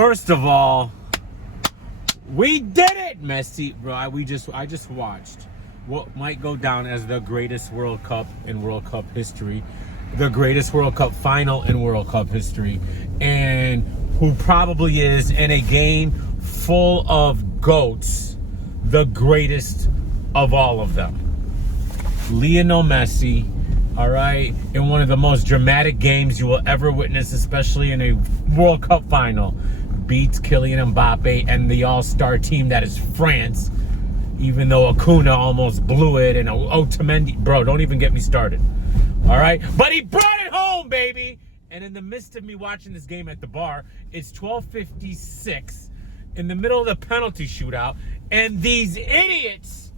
First of all, we did it, Messi, bro. I just watched what might go down as the greatest World Cup in World Cup history, the greatest World Cup final in World Cup history, and who probably is in a game full of GOATs, the greatest of all of them. Lionel Messi, all right, in one of the most dramatic games you will ever witness, especially in a World Cup final, beats Kylian Mbappe and the all-star team that is France, even though Acuna almost blew it, and Otamendi, bro, don't even get me started, all right? But he brought it home, baby! And in the midst of me watching this game at the bar, it's 12:56 in the middle of the penalty shootout, and these idiots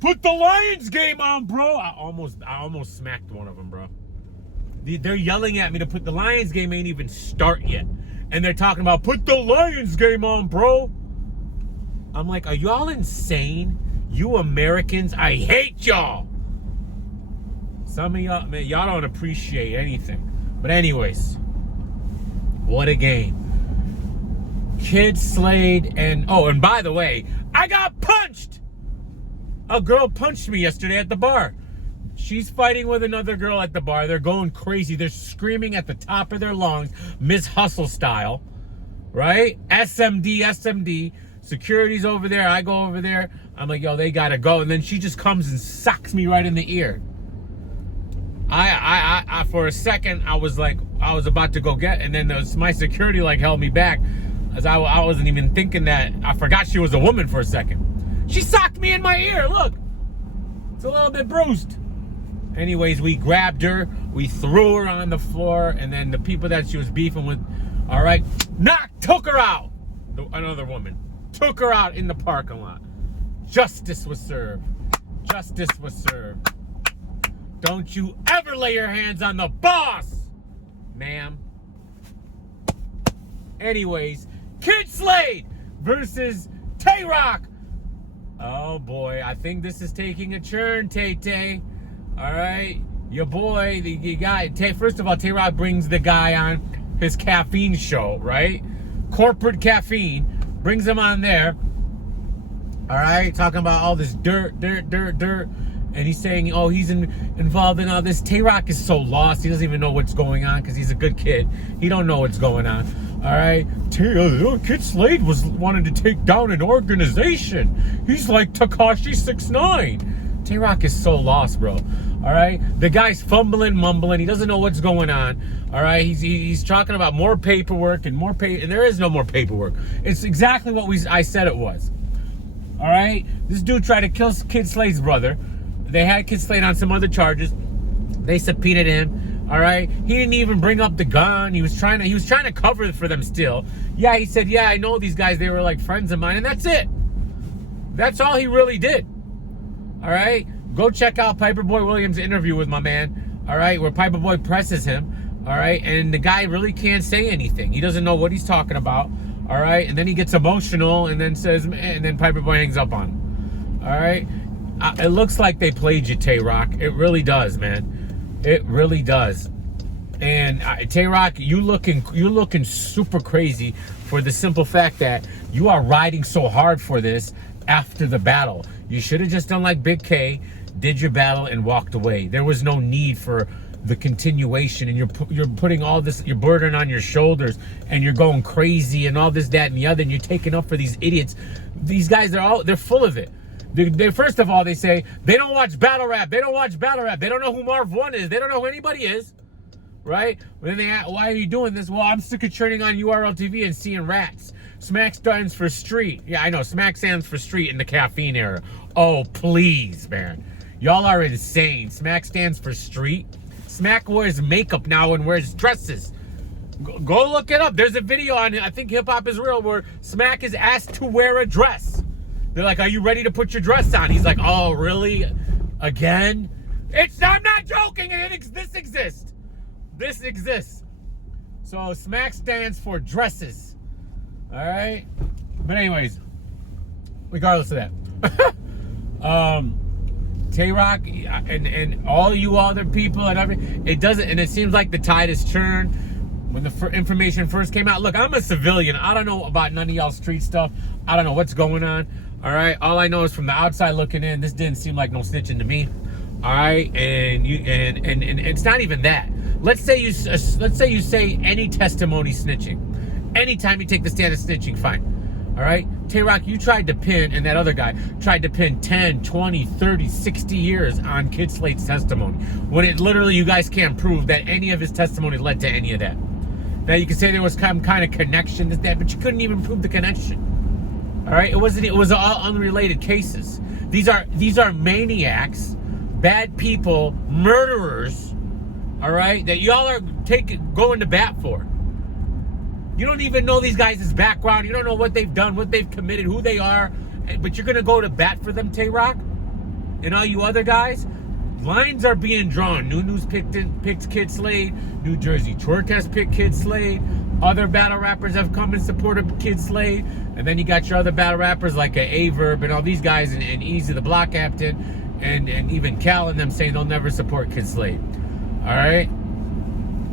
put the Lions game on, bro. I almost smacked one of them, bro. They're yelling at me to put the Lions game ain't even start yet. And they're talking about, put the Lions game on, bro. I'm like, are y'all insane? You Americans, I hate y'all. Some of y'all, man, y'all don't appreciate anything. But anyways, what a game. Kyd Slade and by the way, I got punched. A girl punched me yesterday at the bar. She's fighting with another girl at the bar. They're going crazy. They're screaming at the top of their lungs, Miss Hustle style, right? SMD. Security's over there. I go over there. I'm like, yo, they gotta go. And then she just comes and socks me right in the ear. I for a second, I was about to go get, and then my security like held me back, as I wasn't even thinking that. I forgot she was a woman for a second. She socked me in my ear. Look, it's a little bit bruised. Anyways, we grabbed her, we threw her on the floor, and then the people that she was beefing with, all right, took her out. Another woman took her out in the parking lot. Justice was served. Justice was served. Don't you ever lay your hands on the boss, ma'am. Anyways, Kyd Slade versus Tay Roc. Oh boy, I think this is taking a turn, Tay. All right, your boy, the guy. First of all, Tay Roc brings the guy on his caffeine show, right? Corporate caffeine, brings him on there. All right, talking about all this dirt. And he's saying, oh, he's involved in all this. Tay Roc is so lost. He doesn't even know what's going on because he's a good kid. He don't know what's going on. All right. Kyd Slade wanted to take down an organization. He's like Tekashi 6ix9ine. Tay Roc is so lost, bro. All right. The guy's fumbling, mumbling. He doesn't know what's going on. All right. He's talking about more paperwork and more and there is no more paperwork. It's exactly what I said it was. All right. This dude tried to kill Kyd Slade's brother. They had Kyd Slade on some other charges. They subpoenaed him. All right. He didn't even bring up the gun. He was trying to cover for them still. Yeah, he said, yeah, I know these guys. They were like friends of mine, and that's it. That's all he really did. All right. Go check out Piper Boy Williams' interview with my man. All right, where Piper Boy presses him. All right, and the guy really can't say anything. He doesn't know what he's talking about. All right, and then he gets emotional, and then Piper Boy hangs up on him. All right. It looks like they played you, Tay Roc. It really does, man. It really does. And Tay Roc, you looking super crazy for the simple fact that you are riding so hard for this after the battle. You should have just done like Big K, did your battle and walked away. There was no need for the continuation, and you're putting all this, your burden on your shoulders, and you're going crazy and all this, that, and the other, and you're taking up for these idiots. These guys, they're full of it. They first of all, they say they don't watch battle rap. They don't watch battle rap. They don't know who Marv 1 is. They don't know who anybody is, right? But then they ask, why are you doing this? Well, I'm sick of turning on URL TV and seeing rats. Smack stands for street. Yeah, I know. Smack stands for street in the caffeine era. Oh, please, man. Y'all are insane. Smack stands for street. Smack wears makeup now and wears dresses. Go look it up. There's a video on, I think Hip Hop Is Real, where Smack is asked to wear a dress. They're like, are you ready to put your dress on? He's like, oh, really? Again? I'm not joking. This exists. This exists. So Smack stands for dresses. All right? But anyways, regardless of that. Tay Roc and all you other people and everything, it seems like the tide has turned. when the information first came out. Look, I'm a civilian. I don't know about none of y'all street stuff. I don't know what's going on. All right. All I know is from the outside looking in, this didn't seem like no snitching to me. All right. And it's not even that. Let's say you say any testimony snitching. Anytime you take the stand of snitching, fine. All right. Tay Roc, you tried to pin, and that other guy tried to pin 10, 20, 30, 60 years on Kyd Slade's testimony. When it literally, you guys can't prove that any of his testimony led to any of that. Now, you can say there was some kind of connection to that, but you couldn't even prove the connection. All right? It was all unrelated cases. These are maniacs, bad people, murderers, all right, that y'all are going to bat for. You don't even know these guys' background. You don't know what they've done, what they've committed, who they are. But you're going to go to bat for them, Tay Roc? And all you other guys? Lines are being drawn. New News picked Kyd Slade. New Jersey Twerk has picked Kyd Slade. Other battle rappers have come in support of Kyd Slade. And then you got your other battle rappers like Averb and all these guys and Easy the Block Captain and even Cal and them saying they'll never support Kyd Slade. All right?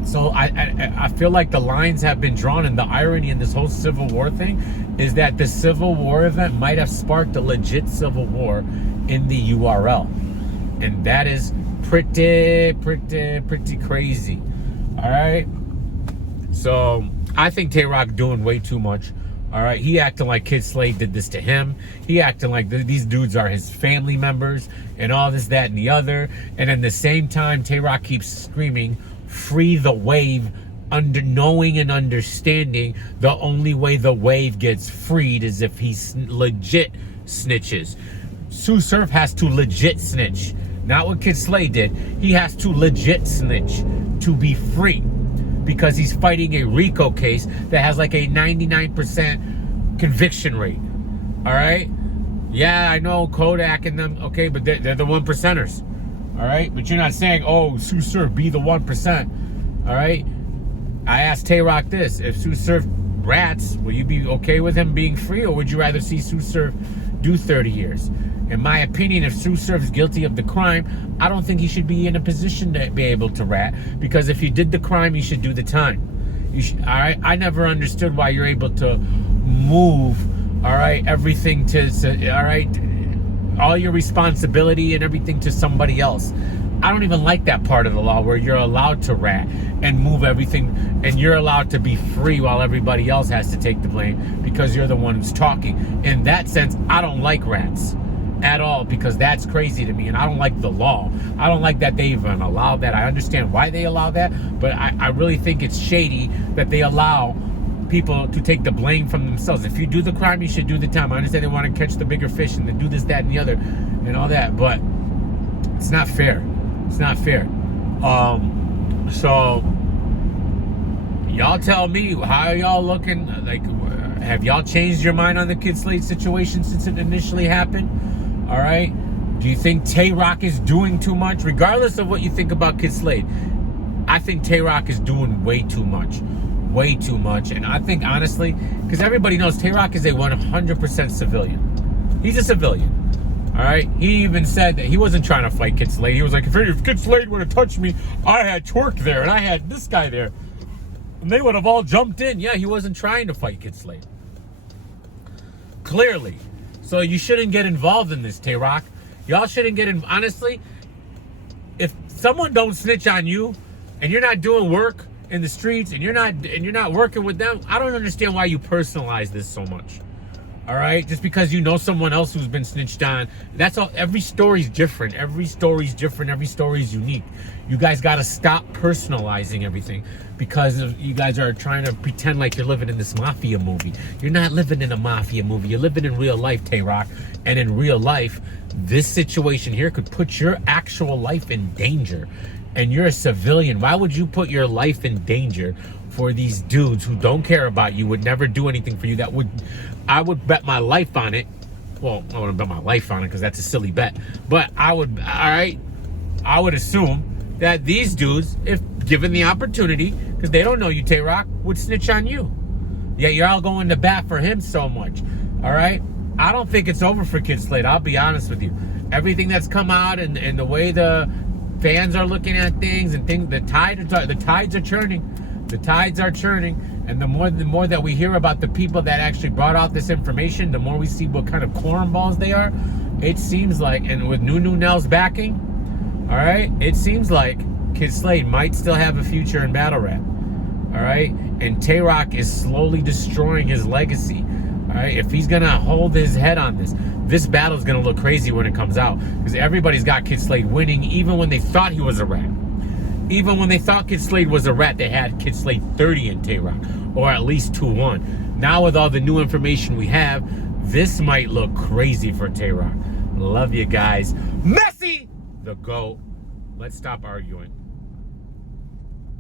So I feel like the lines have been drawn, and the irony in this whole Civil War thing is that the Civil War event might have sparked a legit Civil War in the URL. And that is pretty crazy. All right? So I think Tay Roc doing way too much. All right? He acting like Kyd Slade did this to him. He acting like these dudes are his family members and all this, that, and the other. And at the same time, Tay Roc keeps screaming, free the wave, knowing and understanding the only way the wave gets freed is if he legit snitches. Sue Surf has to legit snitch. Not what Kyd Slade did. He has to legit snitch to be free because he's fighting a RICO case that has like a 99% conviction rate. All right? Yeah, I know Kodak and them, okay, but they're the 1%ers. All right? But you're not saying, oh, Sue Surf, be the 1%. All right? I asked Tay Roc this. If Sue Surf rats, will you be okay with him being free, or would you rather see Sue Surf do 30 years? In my opinion, if Sue Surf is guilty of the crime, I don't think he should be in a position to be able to rat, because if he did the crime, he should do the time. All right? I never understood why you're able to move, all right, everything to, all right, all your responsibility and everything to somebody else. I don't even like that part of the law where you're allowed to rat and move everything and you're allowed to be free while everybody else has to take the blame because you're the one who's talking. In that sense, I don't like rats at all, because that's crazy to me, and I don't like the law. I don't like that they even allow that. I understand why they allow that, but I really think it's shady that they allow people to take the blame from themselves. If you do the crime, you should do the time. I understand they want to catch the bigger fish and then do this, that, and the other and all that, but it's not fair. It's not fair. So y'all tell me, how are y'all looking? Like, have y'all changed your mind on the Kyd Slade situation since it initially happened? All right? Do you think Tay Roc is doing too much? Regardless of what you think about Kyd Slade, I think Tay Roc is doing way too much. Way too much. And I think, honestly, because everybody knows Tay Roc is a 100% civilian. He's a civilian. All right? He even said that he wasn't trying to fight Kyd Slade. He was like, if Kyd Slade would have touched me, I had Twerk there and I had this guy there, and they would have all jumped in. Yeah, he wasn't trying to fight Kyd Slade. Clearly. So you shouldn't get involved in this, Tay Roc. Y'all shouldn't get involved. Honestly, if someone don't snitch on you and you're not doing work in the streets and you're not working with them, I don't understand why you personalize this so much. All right? Just because you know someone else who's been snitched on. That's all. Every story's different. Every story's different. Every story's unique. You guys got to stop personalizing everything, because you guys are trying to pretend like you're living in this mafia movie. You're not living in a mafia movie. You're living in real life, Tay Roc. And in real life, this situation here could put your actual life in danger. And you're a civilian. Why would you put your life in danger for these dudes who don't care about you, would never do anything for you? I would bet my life on it. Well, I wouldn't bet my life on it because that's a silly bet. But I would assume that these dudes, if given the opportunity, because they don't know you, Tay Roc, would snitch on you. Yet you're all going to bat for him so much. All right? I don't think it's over for Kyd Slade. I'll be honest with you. Everything that's come out and the way the fans are looking at things and things, the tides are turning. The tides are churning, and the more that we hear about the people that actually brought out this information, the more we see what kind of cornballs they are. It seems like, and with Nell's backing, all right, it seems like Kyd Slade might still have a future in battle rap. All right, and Tay Roc is slowly destroying his legacy. All right, if he's gonna hold his head on this battle is gonna look crazy when it comes out, because everybody's got Kyd Slade winning, even when they thought he was a rat. Even when they thought Kyd Slade was a rat, they had Kyd Slade 30 in Tay Roc, or at least 2-1. Now with all the new information we have, this might look crazy for Tay Roc. Love you guys. Messi, the GOAT. Let's stop arguing.